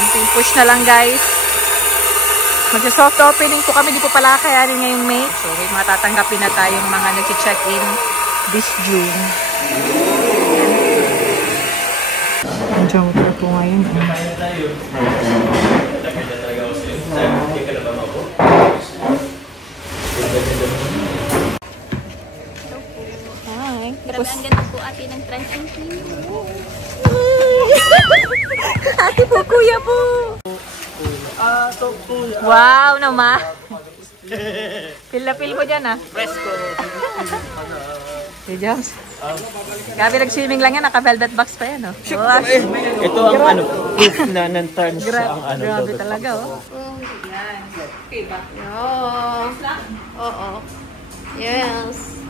Konting push na lang, guys. Magsa-soft opening po kami. Di po pala kayanin ngayong May. So, may mga tatanggapin na tayong mga nag-check-in this June. Andiyan ko po ngayon. Hi. Grabe ang ganda po ate ng transient clean. Ate po, kuya po. Wow naman. Feel na feel mo dyan ah. Fresco. Si Joms. Grabe nag-swimming lang yan. Naka-velvet box pa yan oh. Ito ang ano, proof na non-trans ang ano. Grabe talaga oh. Yan. Okay ba? Oo. Yes.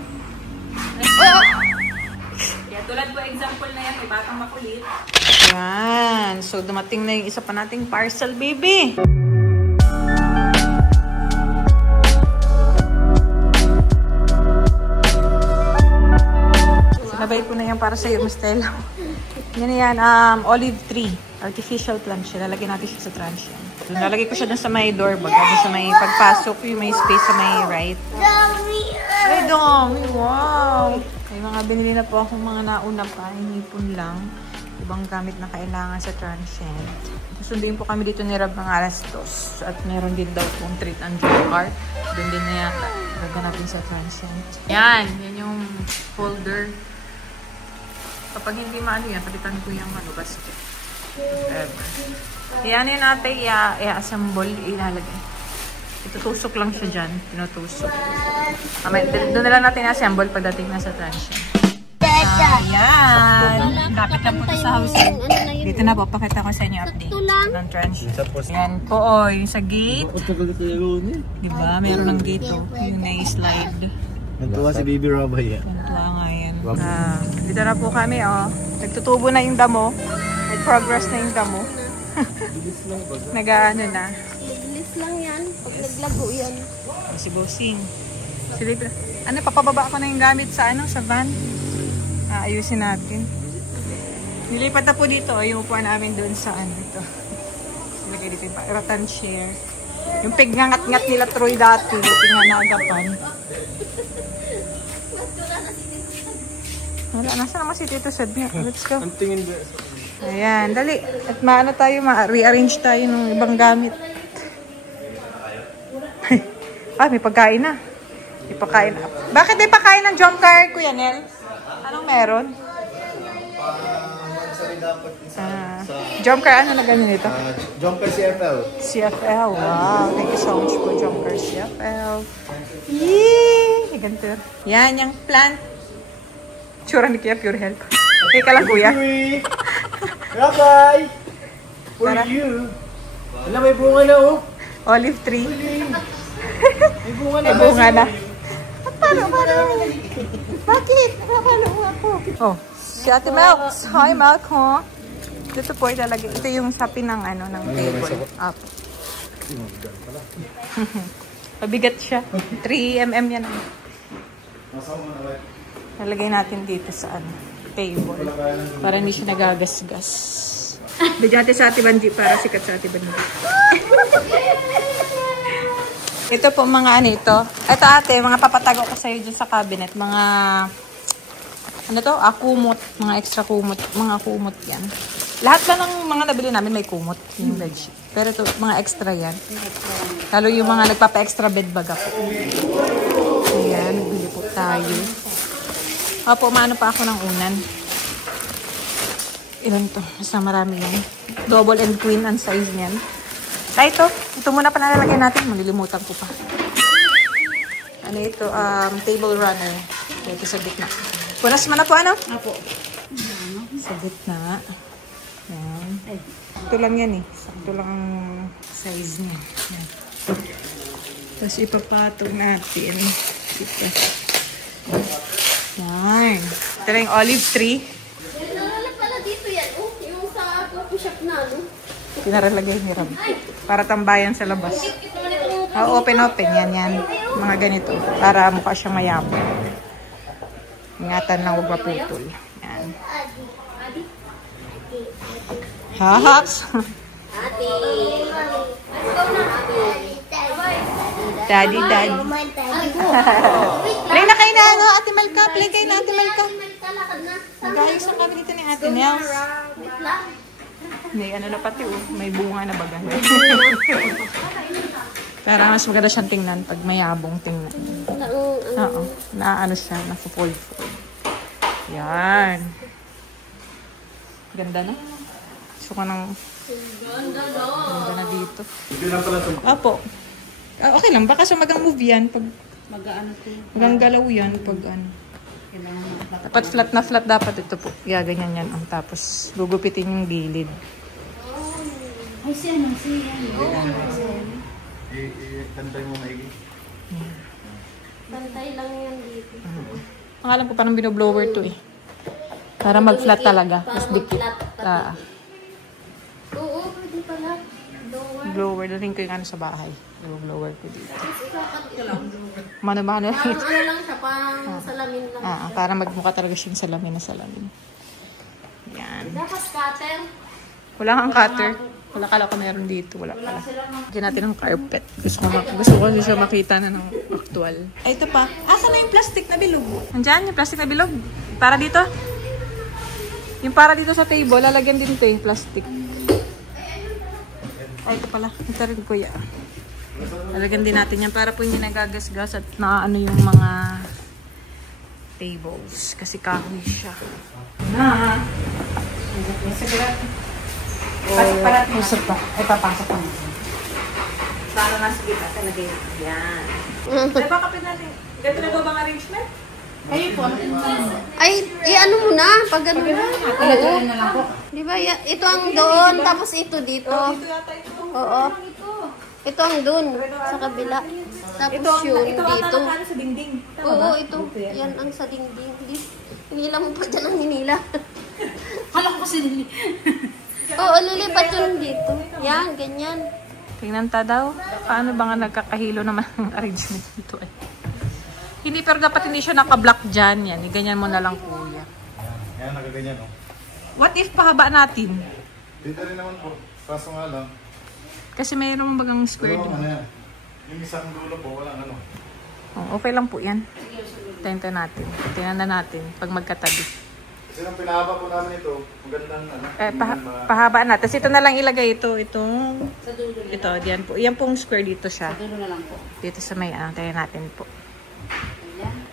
Kaya tulad po example na yan, may batang makulit. Yan. So dumating na yung isa pa nating parcel, baby. Nabay po na yan para sa iyo, Mustela. Yan yan, olive tree. Artificial plant siya. Lalagyan natin siya sa transient. So, nalagay ko siya dun sa may door bag. Dun sa may pagpasok, yung may space sa may right. Ay, dami! Wow! May mga binili na po akong mga nauna pa. Inipon lang. Ibang gamit na kailangan sa transient. Susundin po kami dito ni Rab ng alas 2. At meron din daw pong treat and car. Doon din na yata. Gaganapin sa transient. Yan! Yan yung folder. Kapag hindi maano yan, palitan ko yung ano, basket. Yan yun natin, i-assemble, ilalagay. Itutusok lang siya dyan. Tinutusok. Doon na lang natin i-assemble pagdating na sa transient. Ayan. Lapit na po sa house. Dito na po, pakita ko sa inyo update ng transient. Yan po, yung sa gate. Diba? Meron ng gate, oh. Yung na-slide. Nagtuwa si Baby Rabay yan. Nagtuwa nga yan. Dito na po kami, oh. Nagtutubo na yung damo. Nag-progress na yung damo. Nag-ano na. Bilis lang yan. Pag naglago yan. Si Bossing. Ano, papababa ko na yung gamit sa ano, sa van. Ayusin natin. Nilipat na po dito, oh, yung upuan namin doon sa ano ito. Lagay dito yung ratan chair. Yung pignangat-ngat nila Troy dati, yung nagapan. Wala, nasa naman si Tito Sad niya. Let's go. Ang tingin ba? Ayan, dali. At maano tayo, ma-rearrange tayo ng ibang gamit. May pagkain na. May pagkain na. Bakit may pagkain ng jump car, Kuya Nel? Anong meron? Jump car, ano na ganyan ito? Jump car CFL. CFL, wow. Thank you so much po, jump car CFL. Yee! Ganito. Yan, yung plant. Tsura ni Kuya, pure health. Okay ka lang, Kuya. Rabay! For you. Alam, may bunga na, oh. Olive tree. May bunga na. May bunga na. Paano? Bakit? Paano ako? Oh, si Ate Melks. Hi, Melk, huh? Dito po ilalagay. Ito yung sapin ng ano, ng table. Up. Pabigat siya. 3mm yan. Nalagay natin dito sa ano, table. Para hindi siya nagagasgas. Bigyan natin sa Ate Banji para sikat sa Ate Banji. Ito po mga ano ito. Ito ate, mga papatago ko sa'yo dyan sa cabinet. Mga, ano to? Kumot. Mga extra kumot. Mga kumot yan. Lahat lang ng mga nabili namin may kumot. Yung bedsheet. Pero ito, mga extra yan. Lalo yung mga nagpapa-extra bed bag ako. Ayan, nagbili po tayo. Opo, maano pa ako ng unan. Ilan to? Basta marami yan. Double and queen ang size niyan. Kaya ito muna pa nalalagyan natin. Malilimutan ko pa. Ano ito? Table runner. Ito sa gitna. Punas mo na po ano? Apo. Sa gitna. Yan. Ito lang yan eh. Sakto lang ang size niya. Yan. Tapos ipapatong natin. Ito. Yan. Ito lang yung olive tree. Nalala pala dito yan. Oh, yung sa coffee shop na, no? Pinaralagay ni Ram. Para tambayan sa labas. Open. Yan. Mga ganito. Para mukha siyang mayabong. Ingatan lang, huwag maputol. Yan. Hahaps. Ate. Daddy. Mama, daddy. Play na kayo na ano, Ate Malka. Play kayo na, Ate Malka. Lakad na. Nag-ayos na kami dito ni Ate Nels. Wait lang. May ano na pati may bunga na baga. Para mas maganda siyang tingnan pag mayabong tingnan. Oo, naano siya, nasa-fold-fold. Yan. Ganda na. Gusto ko ng... Ganda na dito. Opo. Okay lang, baka sumagang move yan pag... Magang galaw yan pag ano. Dapat flat na flat dapat ito po. Ganyan yan. Tapos gugupitin yung gilid. Ay, siya. Tantay mo maigi. Bantay lang yan dito. Ang alam ko parang binoblower to eh. Para mag-flat talaga. Mas dikit. Oo, pwede pala. Blower. Daling ko yung ano sa bahay. Yung blower ko dito. Ikakat ko lang. Mano-mano. Parang ano lang siya, parang salamin lang. Para magmukha talaga siyang salamin na salamin. Yan. Dapat cutter. Wala kang cutter. Wala kala ko meron dito. Wala pala. Diyan natin ang carpet. Gusto ko siya makita na ng actual. Ay, ito pa. Asa na yung plastic na bilog? Andiyan yung plastic na bilog. Para dito. Yung para dito sa table, lalagyan din ito eh. Plastic. Ay, ito pala. Ito rin kuya. Lalagyan din natin yan para po hindi nagagasgas at naaano yung mga tables. Kasi kahoy siya. Na. Pasok pa natin. Pasok pa. Ay, papasok pa natin. Para nasa gitna talaga yun. Yan. Ay, baka pinalin. Ganito na ba bang arrangement? Kayo po. Ay, ano mo na? Pag ano na. Oo. na lang po. Di ba? Ito ang doon, tapos ito dito. Dito yata ito. Oo. Ito ang doon, sa kabila. Tapos yun, ito dito. ang sa dingding. Oo, ito. Yan ang sa dingding. Hinila mo pa dyan ang hinila. Hala ko kasi nili. Oo, lilipat yun dito. Yan, ganyan. Tingnan ta daw. Paano ba nga nagkakahilo naman ang arrangement dito eh. Hindi, pero dapat hindi siya naka-block dyan. Yan, ganyan mo na lang kuya. Yan, nakaganyan oh. What if pahaba natin? Dito rin naman po. Kaso nga lang. Kasi mayroong bagang square Ano din. yan? Yung isang dulo po, walang ano. Oh, okay lang po yan. Tingnan natin. Tingnan na natin pag magkatabi. Kasi nung pinahaba po namin ito, magandang ano. Pahaba na. Tapos ito na lang ilagay ito. Itong... Ito, diyan po. Yan pong square dito siya. Dulo na lang po. Dito sa may ano. Tingnan natin po.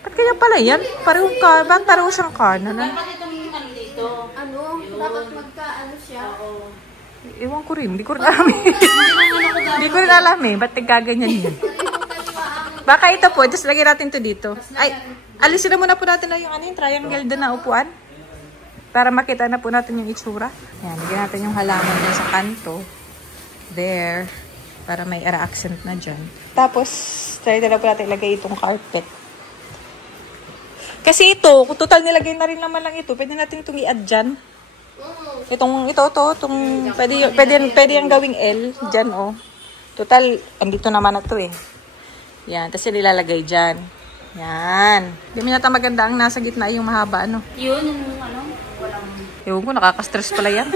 Ba't kaya pala yan? Parehong ka. Ba't pareho siyang kanan? Ano? Dapat magka-ano siya. Ewan ko rin. Hindi ko rin alam eh. Hindi ko rin alam eh. Ba't nagkaganyan yan? Baka ito po. Just lagyan natin to dito. Ay, alisin na muna po natin na yung ano yung triangle doon na upuan. Para makita na po natin yung itsura. Yan. Lagyan natin yung halaman dyan sa kanto. There. Para may era accent na dyan. Tapos, try na po natin ilagay itong carpet. Kasi ito, kung total nilagay na rin naman lang ito, pwede natin itong i-add dyan. Itong pwede yung gawing L dyan, oh. Total, andito naman na to eh. Yan, tapos nilalagay dyan. Yan. Hindi mo nata maganda ang nasa gitna yung mahaba, ano. Yun, yung ano, walang... Ewan ko, nakaka-stress pala yan.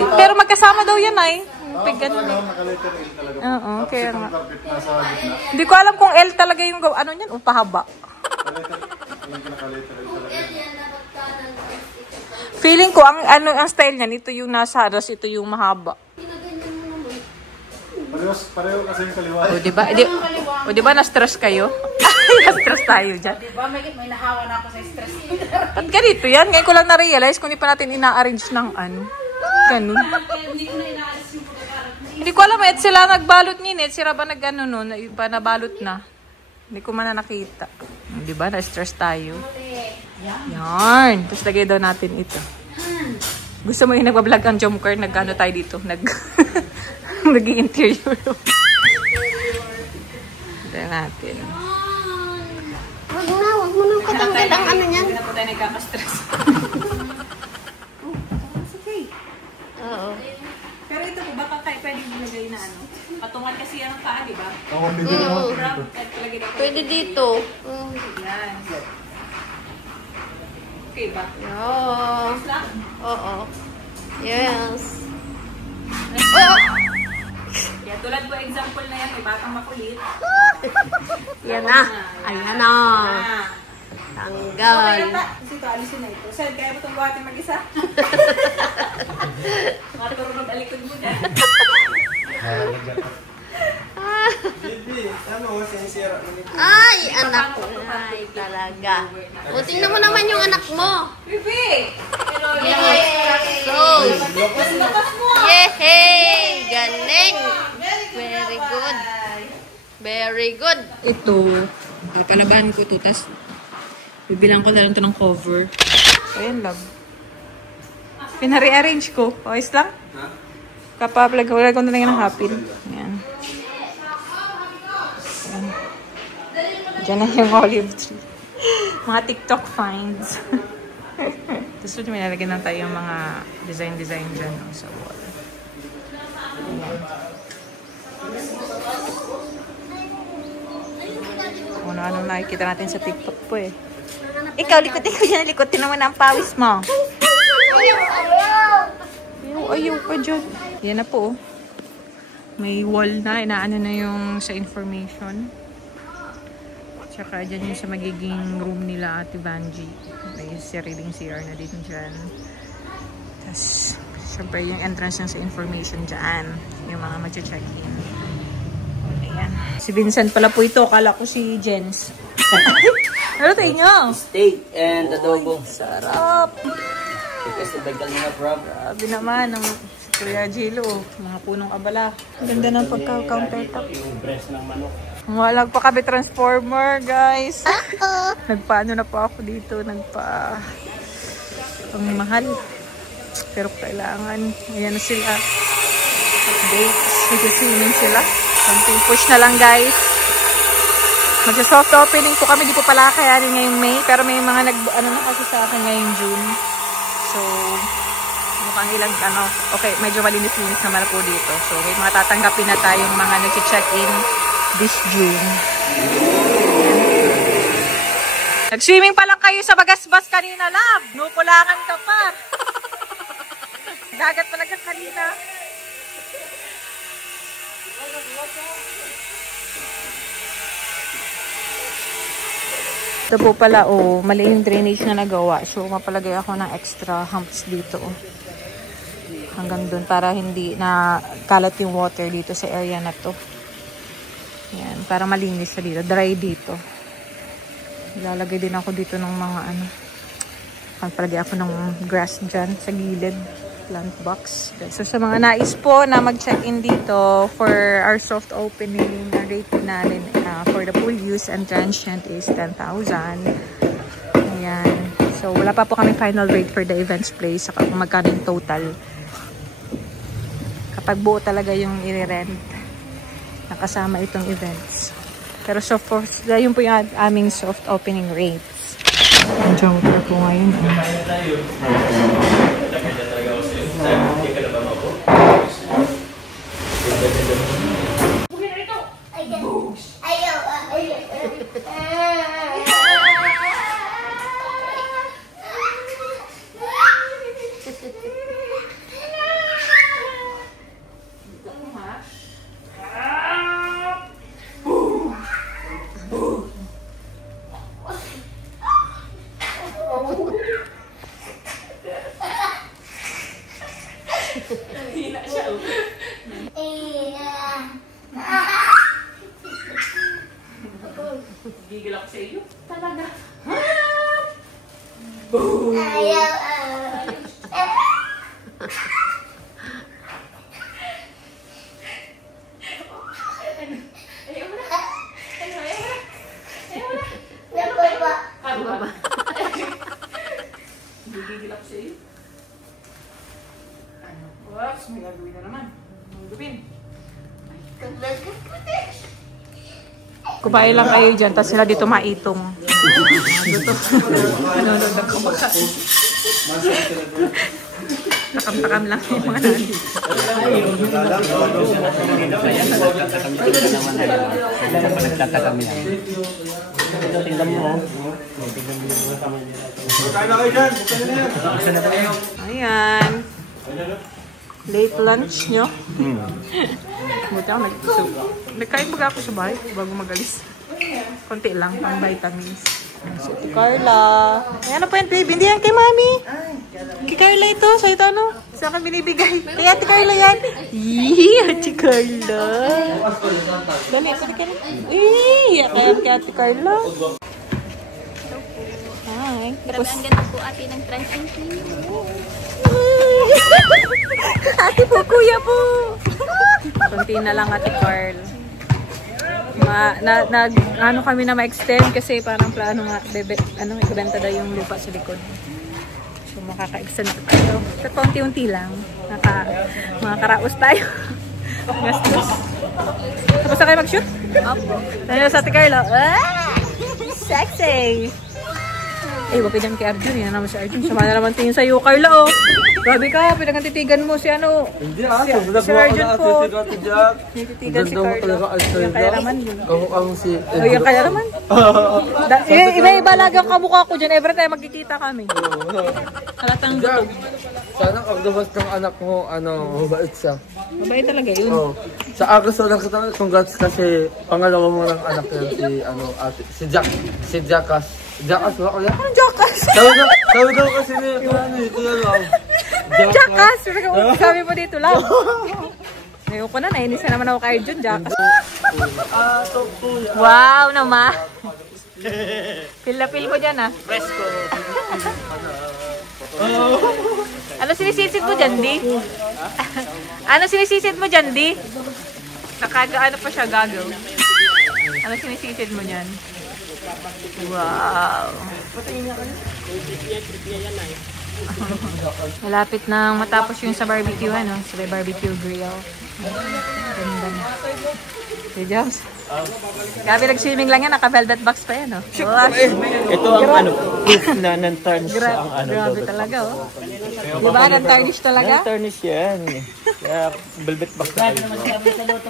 Pero magkasama daw yan ay. Naka-letter L talaga po. Oo, kaya Tapos nga. itong carpet nasa gitna. Hindi ko alam kung L talaga yung ano yan o pahaba. Yung naka-letter L talaga. Feeling ko ang style niyan, ito yung nasa haras, ito yung mahaba. Pareho kasi yung kaliwa. O di ba na-stress kayo? Na-stress tayo dyan. Diba, may nahawa na ako sa stress. At ganito yan. Ngayon ko lang na-realize kung di pa natin ina-arrange ng ano. Ganun. Hindi ko na inaalis yung pagkakaroon. Hindi ko alam, sila nagbalot ni sila ba nag-ano nun, iba nabalot na. Hindi ko man na nakita. Di ba? Na-stress tayo. Yarn. Tapos lagay daw natin ito. Gusto mo yung nagbablog ang Jomcar, nag-ano tayo dito? Nag-i-interior. Ito natin. Wag mo nang katanggal ang ano niyan. Hindi na po tayo nagkaka-stress. Oo. Pero ito po, baka kayo pwede ilagay na ano? Patungan kasi yan ang paa, di ba? Oo, hindi naman po dito. Pwede dito. Yan. Okay ba? Yeah. Lang? Oo. Yes. Oh! Kaya tulad ko, example na yan, may batang makulit. Yan na. Ayan na. Tanggal. Ito, alisin na ito. Sir, kaya mo itong buhatin mag-isa? Maturo mag-alikod mo na. Ay, anak ko. Ay, talaga. O, tingnan mo naman yung anak mo. Bibi! So, yehey! Galing! Very good. Very good. Ito, papalabahan ko ito, tapos bibilang ko na lang ito ng cover. Ayan lang. Pinare-arrange ko. Ayos lang? Kapaplag ko na lang ng hapin. Ayan. Ayan. Diyan na yung olive tree. Mga TikTok finds. Tapos may nalagyan lang tayo yung mga design-design dyan sa wall. Ayan. Kung ano nakikita natin sa TikTok po eh. Ikaw, likotin ko yan. Likotin naman ang pawis mo. Ayaw pa dyan. Yan na po. May wall na. Inaano na yung sa information. Tsaka dyan yung sa magiging room nila Ate Vanji. May sariling CR na dito dyan. Tapos, syempre yung entrance niya sa information dyan. Yung mga mag-check-in. Ayan. Si Vincent pala po ito. Kala ko si Jens. Ano tayo nyo? Steak and adobo. Sarap! Kasi dagal nga, bro. Grabe naman. Ang Kuya Jilo. Mga punong abala. Ang ganda ng pagka-countertop. Yung breast ng manok. Walang pa kami transformer, guys. Nagpaano na po ako dito. Pangmahal. Pero kailangan. Ayan na sila. Updates. Mag-swimming sila. Something push na lang, guys. Mag-soft opening po kami. Di po pala kayanin ngayong May. Pero may mga ano na kasi sa akin ngayong June. So, mukhang ilang okay, medyo malinis-linis naman po dito. So, may mga tatanggapin na tayong mga nag-check-in this June. Nag-swimming pa lang kayo sa Bagasbas kanina, love. Nupulangan ka pa. Dagat talaga kanina. Ito po pala, mali yung drainage na nagawa. So, mapalagay ako ng extra humps dito. Hanggang dun para hindi na kalat yung water dito sa area na to. Yan, para malinis siya dito. Dry dito. Ilalagay din ako dito ng mga palagay ako ng grass dyan sa gilid. Plant box. Okay, so, sa mga nais po na mag-check-in dito for our soft opening, ang rate namin for the pool use and transient is 10,000. Ayan. So, wala pa po kami final rate for the events place. Saka kung magkano yung total. Kapag buo talaga yung i-rent, nakasama itong events. Pero so, for, yun po yung aming soft opening rates. Ang jumper po ngayon. Gigil ako sa iyo. Talaga. Boom! Ayaw. Gigil ako sa iyo. Oops, may gagawin na naman. Gagawin. Kumain lang kayo dyan, tapos sila dito maitong. Nanonood ng kumakain. Takam-takam lang yung mga nani. Nagtatakam yan. Tingnan mo. Ayan. Late lunch nyo. Buti ako nagkain baga ako sa bahay bago magalis. Konti lang, pang vitamins. Si Ate Carla. Ay, ano po yan, babe? Hindi yan kay Mami. Kay Carla ito. Sa'yo ito, ano? Sa akin binibigay. Kay Ate Carla yan. Yee, Ate Carla. Dali, Ate Carla. Yee, kay Ate Carla. Hi. Grabe ang ganda po ate ng transient cleaning. Ate po, kuya po. Kunti na lang, Ate Carl. Ano kami na ma-extend kasi parang plano nga ibenta daw yung lupa sa likod. So makaka-extend pa tayo. Pero paunti-unti lang. Makakaraos tayo. Gastos. Tapos na kayo mag-shoot? Opo. Ano sa Ate Carla? Ah! Sexy! Eh, wag ka dyan kay Arjun. Yan naman si Arjun. Sama na naman tingin sa'yo, Carla, oh. Grabe ka, pinagantitigan mo si ano. Hindi si Arjun po. Jack. Nagtitigan si Carla. Yung kaya naman yun. Ang si... O, yung kaya naman. Iba-iba lagi ang kamukha ko dyan. Every time magkikita kami. Halatang Jack, gutom. sana kaglabas ng anak mo, mabait siya. Mabait talaga yun. Oh. Sa Agos lang kita, congrats kasi pangalawa mo ng anak yan, si Jack. Si Jackas. Jackas ba kaya? Anong Jackas? Sabi daw kasi ni Kuya Lau. Jackas! Sabi mo dito lang. Ngayon ko na, nainis na naman ako kay Arjun. Jackas. Wow naman. Feel na feel mo dyan, ah. Fresco. Ano sinisisid mo dyan, Di? Ano sinisisid mo dyan, Di? Ano pa siya, gagaw. Ano sinisisid mo dyan? Wow. Malapit nang matapos yung sa barbecue, ano? Sa barbecue grill. Ganda na. Okay, Joms. Grabe, nag-swimming lang yan. Naka-velvet box pa yan, oh. Ito ang proof na non-tarnish ang Grabe talaga, oh. Diba? Non-tarnish talaga? Non-tarnish yan. Kaya velvet box na tayo.